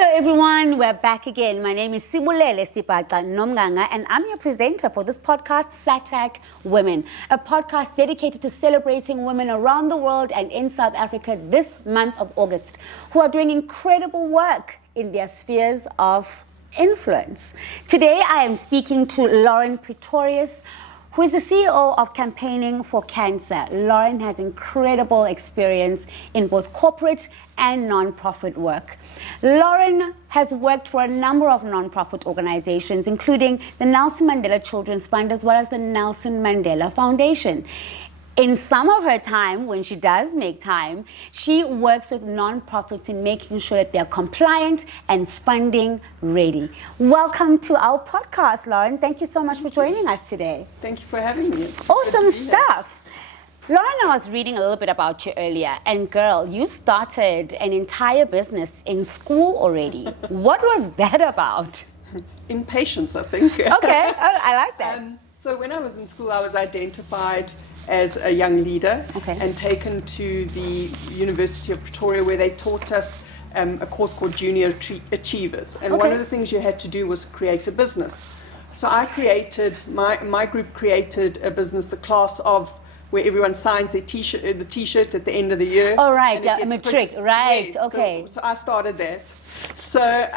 Hello everyone, we're back again. My name is Sibulele Sipaca Nomganga and I'm your presenter for this podcast, SAHTAC Women, a podcast dedicated to celebrating women around the world and in South Africa this month of August who are doing incredible work in their spheres of influence. Today I am speaking to Lauren Pretorious, who is the CEO of Campaigning for Cancer. Lauren has incredible experience in both corporate and non-profit work. Lauren has worked for a number of non-profit organizations, including the Nelson Mandela Children's Fund as well as the Nelson Mandela Foundation. In some of her time, when she does make time, she works with non-profits in making sure that they're compliant and funding ready. Welcome to our podcast, Lauren. Thank you so much for joining us today. Thank you for having me. It's awesome stuff. Lauren, I was reading a little bit about you earlier, and girl, you started an entire business in school already. What was that about? Impatience, I think. Okay, I like that. So when I was in school, I was identified as a young leader and taken to the University of Pretoria, where they taught us a course called Junior Achievers. And one of the things you had to do was create a business. So I created, my group created a business, the class of, where everyone signs their the t-shirt at the end of the year. Oh, right, a matric, right, yes, okay. So I started that. So,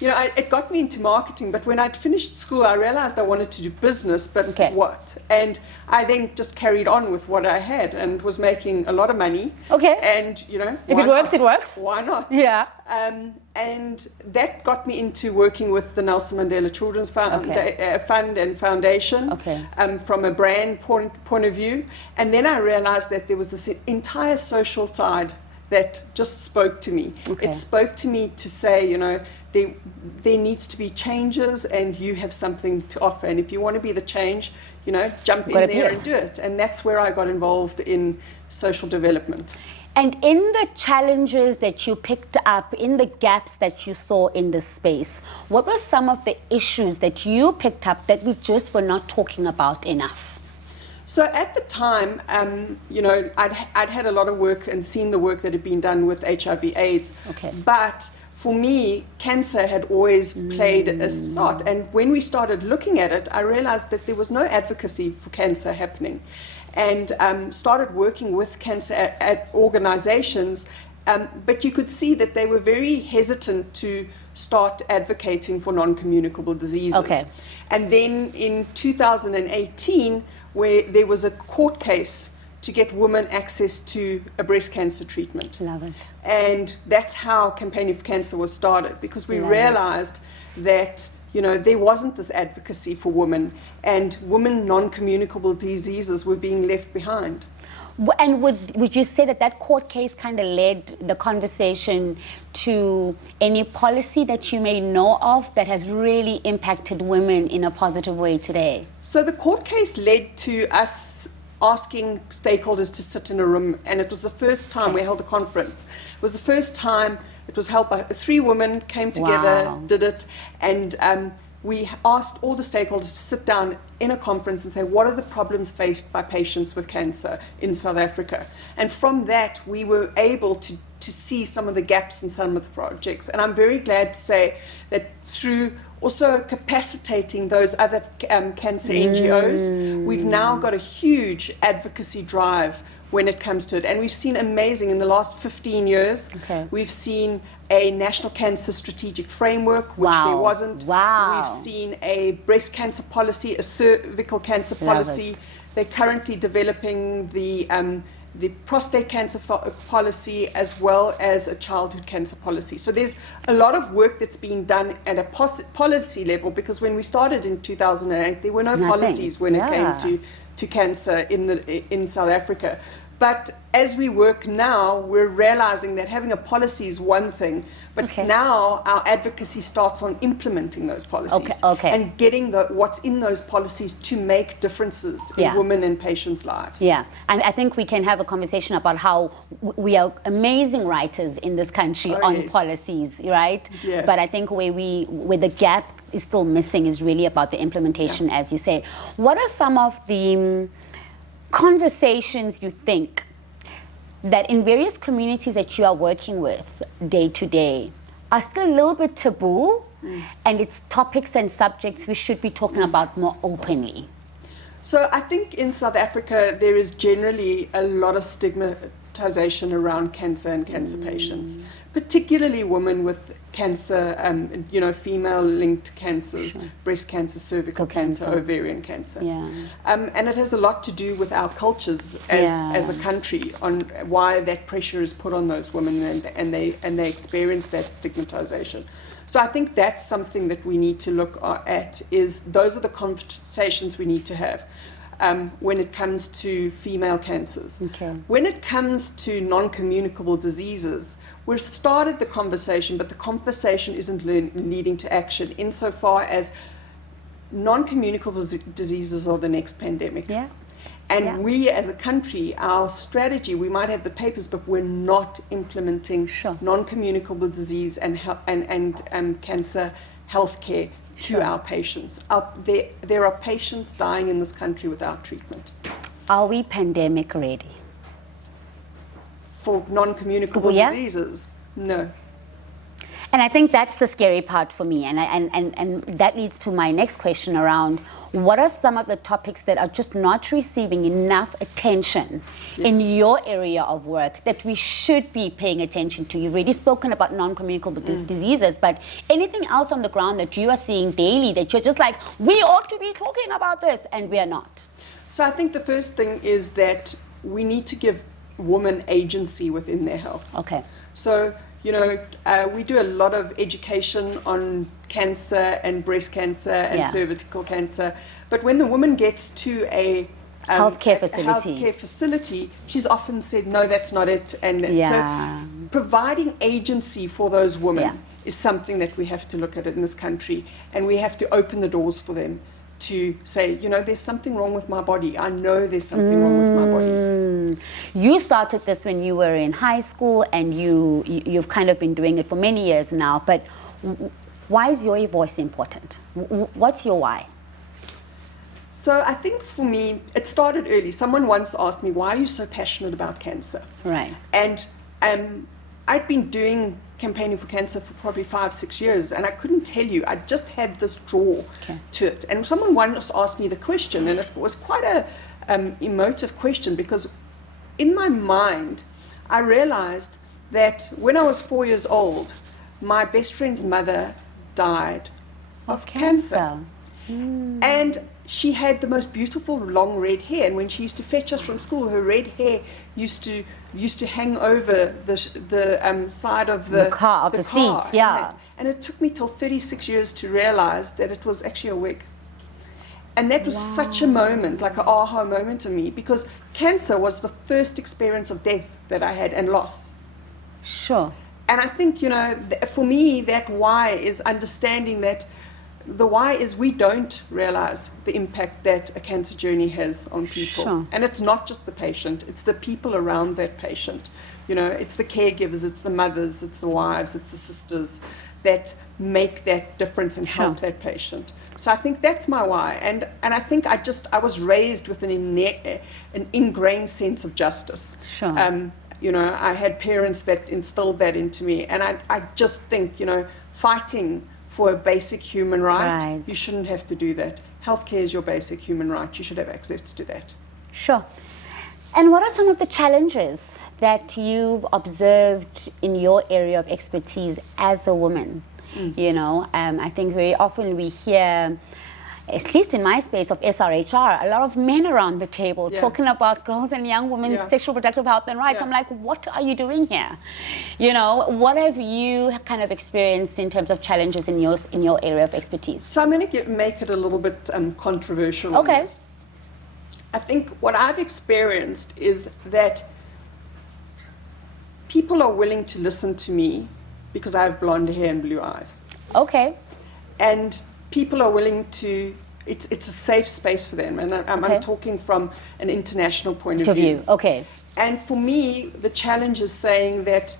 you know, it got me into marketing, but when I'd finished school, I realized I wanted to do business, but what? And I then just carried on with what I had and was making a lot of money. Okay. And, you know, if it works, it works. Why not? Yeah. And that got me into working with the Nelson Mandela Children's Fund and Foundation from a brand point of view. And then I realized that there was this entire social side that just spoke to me. It spoke to me to say, you know, there needs to be changes and you have something to offer. And if you want to be the change, you know, jump in there and do it. And that's where I got involved in social development. And in the challenges that you picked up, in the gaps that you saw in the space, what were some of the issues that you picked up that we just were not talking about enough? So at the time, you know, I'd had a lot of work and seen the work that had been done with HIV/AIDS. But for me, cancer had always played a part. And when we started looking at it, I realized that there was no advocacy for cancer happening. And started working with cancer at organizations, but you could see that they were very hesitant to start advocating for non-communicable diseases. And then in 2018, where there was a court case to get women access to a breast cancer treatment. Love it. And that's how Campaigning for Cancer was started, because we realized that, you know, there wasn't this advocacy for women, and women non-communicable diseases were being left behind. And would you say that that court case kind of led the conversation to any policy that you may know of that has really impacted women in a positive way today? So the court case led to us asking stakeholders to sit in a room, and it was the first time we held a conference. It was the first time it was held by 3 women, came together, did it, and we asked all the stakeholders to sit down in a conference and say, what are the problems faced by patients with cancer in South Africa? And from that, we were able to see some of the gaps in some of the projects. And I'm very glad to say that through also capacitating those other cancer NGOs, we've now got a huge advocacy drive when it comes to it. And we've seen amazing, in the last 15 years, we've seen a national cancer strategic framework, which there wasn't. We've seen a breast cancer policy, a cervical cancer policy. They're currently developing the prostate cancer policy, as well as a childhood cancer policy. So there's a lot of work that's being done at a policy level, because when we started in 2008, there were no policies when it came to cancer in South Africa. But as we work now, we're realizing that having a policy is one thing, but now our advocacy starts on implementing those policies and getting what's in those policies to make differences in women and patients' lives. Yeah, and I think we can have a conversation about how we are amazing writers in this country on policies, right? But I think where the gap is still missing is really about the implementation, as you say. What are some of the conversations you think that in various communities that you are working with day to day, are still a little bit taboo, and it's topics and subjects we should be talking about more openly? So I think in South Africa there is generally a lot of stigmatization around cancer and cancer patients, particularly women with cancer, female-linked cancers, breast cancer, cervical cancer, ovarian cancer. Yeah. And it has a lot to do with our cultures as a country on why that pressure is put on those women and they experience that stigmatization. So I think that's something that we need to look at, is those are the conversations we need to have when it comes to female cancers. Okay. When it comes to non-communicable diseases, we've started the conversation, but the conversation isn't leading to action insofar as non-communicable diseases are the next pandemic. Yeah. And we as a country, our strategy, we might have the papers, but we're not implementing non-communicable disease and cancer healthcare to our patients. There are patients dying in this country without treatment. Are we pandemic ready? For non-communicable diseases? No. And I think that's the scary part for me. And that leads to my next question around what are some of the topics that are just not receiving enough attention in your area of work that we should be paying attention to? You've already spoken about non-communicable diseases, but anything else on the ground that you are seeing daily that you're just like, we ought to be talking about this, and we are not? So I think the first thing is that we need to give women agency within their health. Okay. So, we do a lot of education on cancer and breast cancer and cervical cancer, but when the woman gets to a healthcare facility, she's often said, no, that's not it. And so providing agency for those women is something that we have to look at in this country, and we have to open the doors for them to say, there's something wrong with my body. I know there's something wrong with my body. You started this when you were in high school, and you've kind of been doing it for many years now, but why is your voice important? What's your why? So I think for me, it started early. Someone once asked me, why are you so passionate about cancer? Right. And I'd been doing campaigning for cancer for probably 5-6 years, and I couldn't tell you. I just had this draw to it. And someone once asked me the question, and it was quite a emotive question, because in my mind, I realized that when I was 4 years old, my best friend's mother died of cancer. And she had the most beautiful long red hair, and when she used to fetch us from school, her red hair used to hang over the side of the car, the seats, And it took me till 36 years to realize that it was actually a wig. And that was such a moment, like an aha moment to me, because cancer was the first experience of death that I had and loss. Sure. And I think, for me, that why is understanding that the why is we don't realize the impact that a cancer journey has on people. Sure. And it's not just the patient, it's the people around that patient. It's the caregivers, it's the mothers, it's the wives, it's the sisters that make that difference and help that patient. So I think that's my why. And I think I was raised with an ingrained sense of justice. Sure. I had parents that instilled that into me. And I just think, fighting for a basic human right, you shouldn't have to do that. Healthcare is your basic human right. You should have access to that. Sure. And what are some of the challenges that you've observed in your area of expertise as a woman? I think very often we hear, at least in my space of SRHR, a lot of men around the table talking about girls and young women's sexual reproductive health and rights. I'm like, what are you doing here? What have you kind of experienced in terms of challenges in your area of expertise? So I'm going to make it a little bit controversial. Okay. I think what I've experienced is that people are willing to listen to me because I have blonde hair and blue eyes. Okay. And people are willing to, it's a safe space for them. And I'm talking from an international point of view. Okay. And for me, the challenge is saying that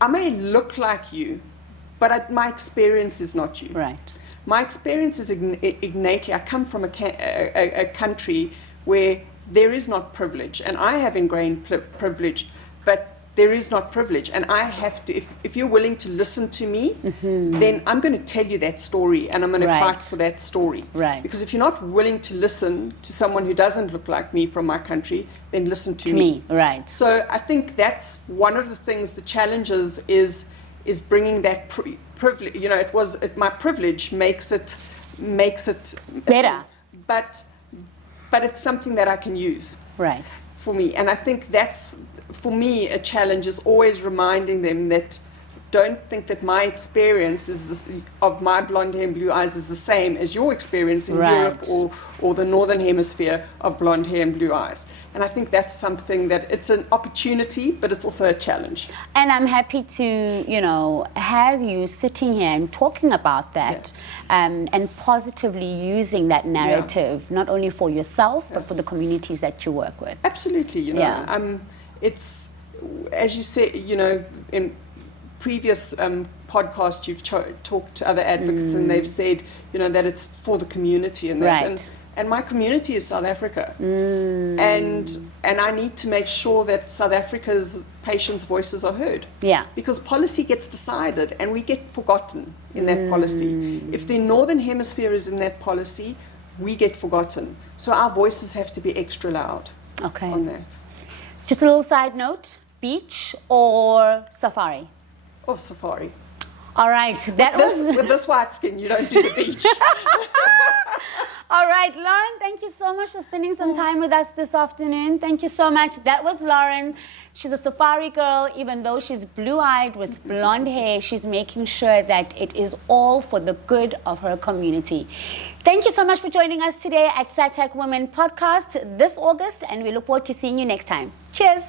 I may look like you, but my experience is not you. Right. My experience is innately, I come from a country where there is not privilege, and I have ingrained privilege, but there is not privilege. And I have to, if you're willing to listen to me, then I'm going to tell you that story, and I'm going to fight for that story. Right. Because if you're not willing to listen to someone who doesn't look like me from my country, then listen to me. Right. So I think that's one of the things, the challenges is bringing that privilege. You know, my privilege makes it better. But it's something that I can use. Right. For me, and I think that's, for me, a challenge is always reminding them that don't think that my experience of my blonde hair and blue eyes is the same as your experience in Europe or the Northern Hemisphere of blonde hair and blue eyes. And I think that's something that it's an opportunity, but it's also a challenge. And I'm happy to, have you sitting here and talking about that, and positively using that narrative, not only for yourself, but for the communities that you work with. Absolutely, it's, as you say, in previous podcasts you've talked to other advocates and they've said, that it's for the community and that. And my community is South Africa. And I need to make sure that South Africa's patients' voices are heard. Yeah. Because policy gets decided and we get forgotten in that policy. If the Northern Hemisphere is in that policy, we get forgotten. So our voices have to be extra loud on that. Just a little side note, beach or safari? Oh, safari. All right. With this white skin, you don't do the beach. All right, Lauren, thank you so much for spending some time with us this afternoon. Thank you so much. That was Lauren. She's a safari girl. Even though she's blue-eyed with blonde hair, she's making sure that it is all for the good of her community. Thank you so much for joining us today at SAHTAC Women Podcast this August, and we look forward to seeing you next time. Cheers.